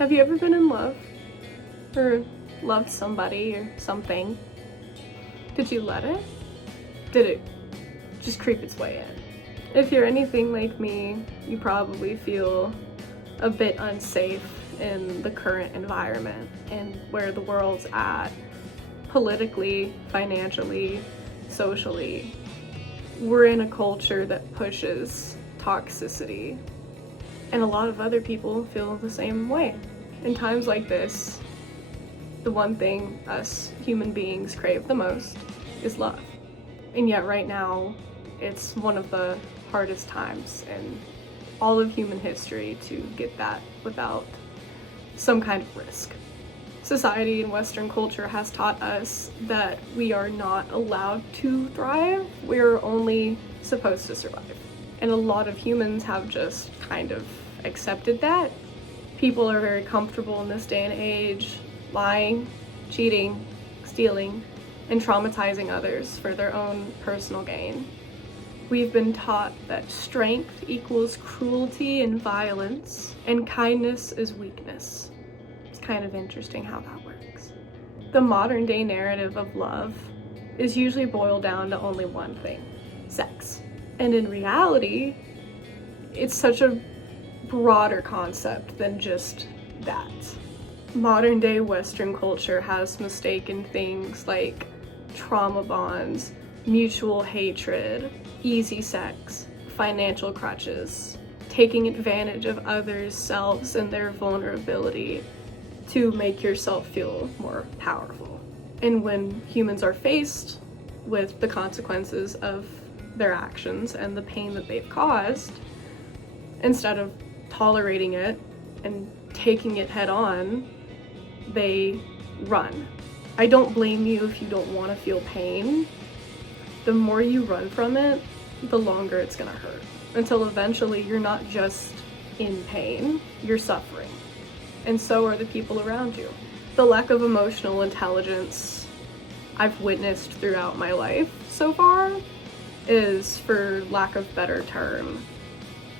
Have you ever been in love? Or loved somebody or something? Did you let it? Did it just creep its way in? If you're anything like me, you probably feel a bit unsafe in the current environment and where the world's at, politically, financially, socially. We're in a culture that pushes toxicity, and a lot of other people feel the same way. In times like this, the one thing us human beings crave the most is love. And yet right now, it's one of the hardest times in all of human history to get that without some kind of risk. Society and Western culture has taught us that we are not allowed to thrive, we're only supposed to survive. And a lot of humans have just kind of accepted that. People are very comfortable in this day and age lying, cheating, stealing, and traumatizing others for their own personal gain. We've been taught that strength equals cruelty and violence, and kindness is weakness. It's kind of interesting how that works. The modern day narrative of love is usually boiled down to only one thing: sex. And in reality, it's such a broader concept than just that. Modern day Western culture has mistaken things like trauma bonds, mutual hatred, easy sex, financial crutches, taking advantage of others' selves and their vulnerability to make yourself feel more powerful. And when humans are faced with the consequences of their actions and the pain that they've caused, instead of tolerating it and taking it head on, they run. I don't blame you if you don't want to feel pain. The more you run from it, the longer it's gonna hurt, until eventually you're not just in pain, you're suffering. And so are the people around you. The lack of emotional intelligence I've witnessed throughout my life so far is, for lack of better term,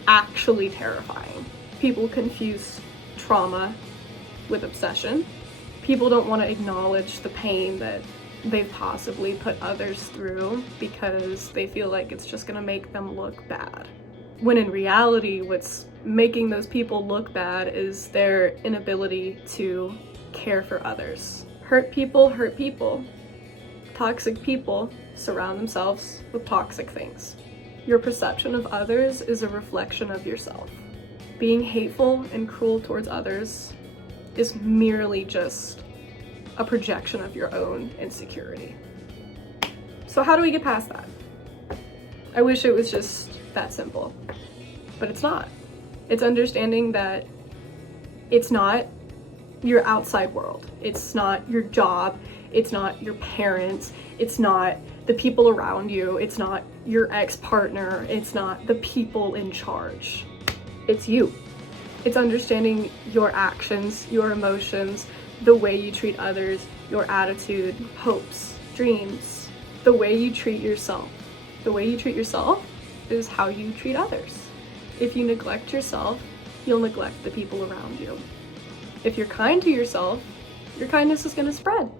actually terrifying. People confuse trauma with obsession. People don't want to acknowledge the pain that they've possibly put others through because they feel like it's just gonna make them look bad. When in reality, what's making those people look bad is their inability to care for others. Hurt people hurt people. Toxic people surround themselves with toxic things. Your perception of others is a reflection of yourself. Being hateful and cruel towards others is merely just a projection of your own insecurity. So how do we get past that? I wish it was just that simple, but it's not. It's understanding that it's not your outside world. It's not your job. It's not your parents. It's not the people around you. It's not your ex-partner. It's not the people in charge. It's you. It's understanding your actions, your emotions, the way you treat others, your attitude, hopes, dreams, the way you treat yourself. The way you treat yourself is how you treat others. If you neglect yourself, you'll neglect the people around you. If you're kind to yourself, your kindness is going to spread.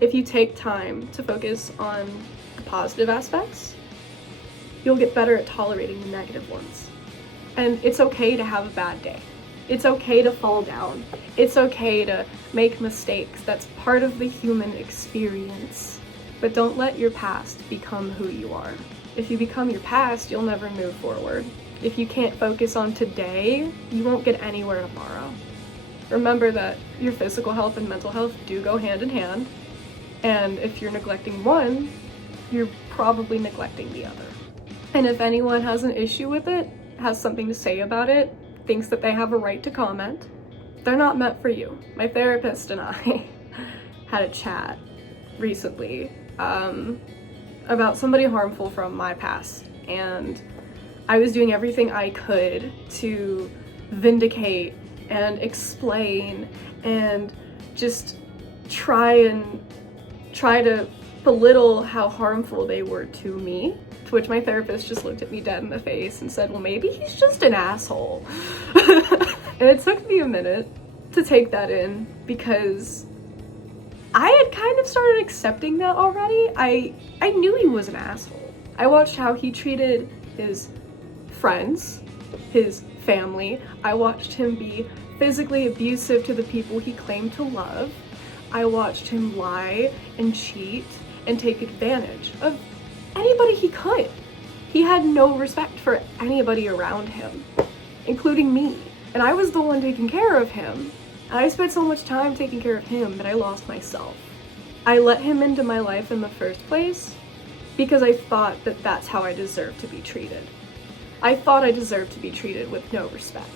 If you take time to focus on the positive aspects, you'll get better at tolerating the negative ones. And it's okay to have a bad day. It's okay to fall down. It's okay to make mistakes. That's part of the human experience. But don't let your past become who you are. If you become your past, you'll never move forward. If you can't focus on today, you won't get anywhere tomorrow. Remember that your physical health and mental health do go hand in hand. And if you're neglecting one, you're probably neglecting the other. And if anyone has an issue with it, has something to say about it, thinks that they have a right to comment, they're not meant for you. My therapist and I had a chat recently about somebody harmful from my past, and I was doing everything I could to vindicate and explain and just try to belittle how harmful they were to me, to which my therapist just looked at me dead in the face and said, well, maybe he's just an asshole. And it took me a minute to take that in because I had kind of started accepting that already. I knew he was an asshole. I watched how he treated his friends, his family. I watched him be physically abusive to the people he claimed to love. I watched him lie and cheat and take advantage of anybody he could. He had no respect for anybody around him, including me. And I was the one taking care of him. And I spent so much time taking care of him that I lost myself. I let him into my life in the first place because I thought that that's how I deserved to be treated. I thought I deserved to be treated with no respect,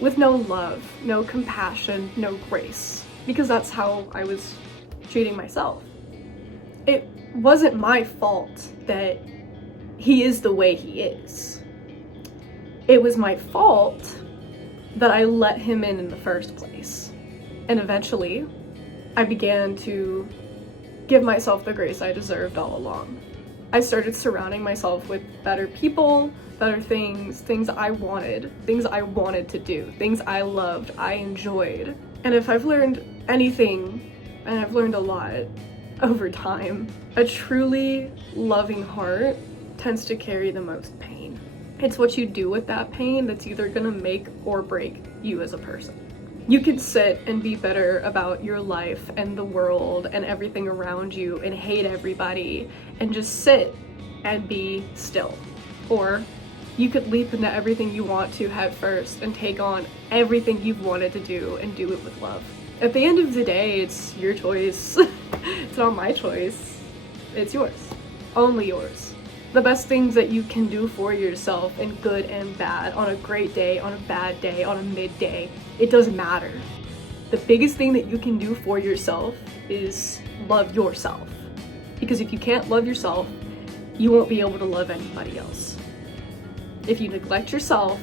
with no love, no compassion, no grace, because that's how I was treating myself. It wasn't my fault that he is the way he is. It was my fault that I let him in the first place. And eventually, I began to give myself the grace I deserved all along. I started surrounding myself with better people, better things, things I wanted to do, things I loved, I enjoyed. And if I've learned anything, and I've learned a lot over time, a truly loving heart tends to carry the most pain. It's what you do with that pain that's either gonna make or break you as a person. You can sit and be bitter about your life and the world and everything around you and hate everybody and just sit and be still. Or you could leap into everything you want to head first and take on everything you've wanted to do and do it with love. At the end of the day, it's your choice. It's not my choice. It's yours. Only yours. The best things that you can do for yourself in good and bad, on a great day, on a bad day, on a midday, it doesn't matter. The biggest thing that you can do for yourself is love yourself. Because if you can't love yourself, you won't be able to love anybody else. If you neglect yourself,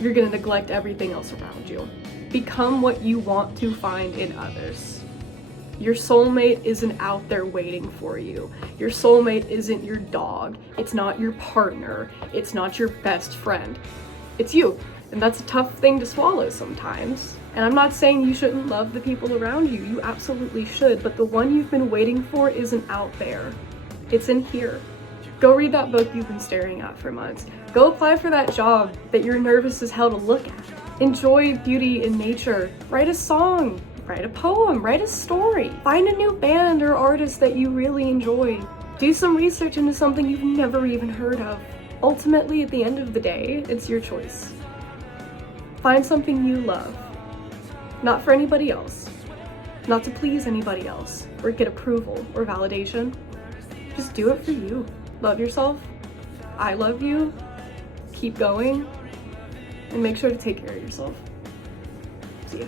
you're gonna neglect everything else around you. Become what you want to find in others. Your soulmate isn't out there waiting for you. Your soulmate isn't your dog. It's not your partner. It's not your best friend. It's you. And that's a tough thing to swallow sometimes. And I'm not saying you shouldn't love the people around you. You absolutely should. But the one you've been waiting for isn't out there. It's in here. Go read that book you've been staring at for months. Go apply for that job that you're nervous as hell to look at. Enjoy beauty in nature. Write a song. Write a poem, write a story. Find a new band or artist that you really enjoy. Do some research into something you've never even heard of. Ultimately, at the end of the day, it's your choice. Find something you love. Not for anybody else. Not to please anybody else or get approval or validation. Just do it for you. Love yourself. I love you. Keep going. And make sure to take care of yourself. See ya.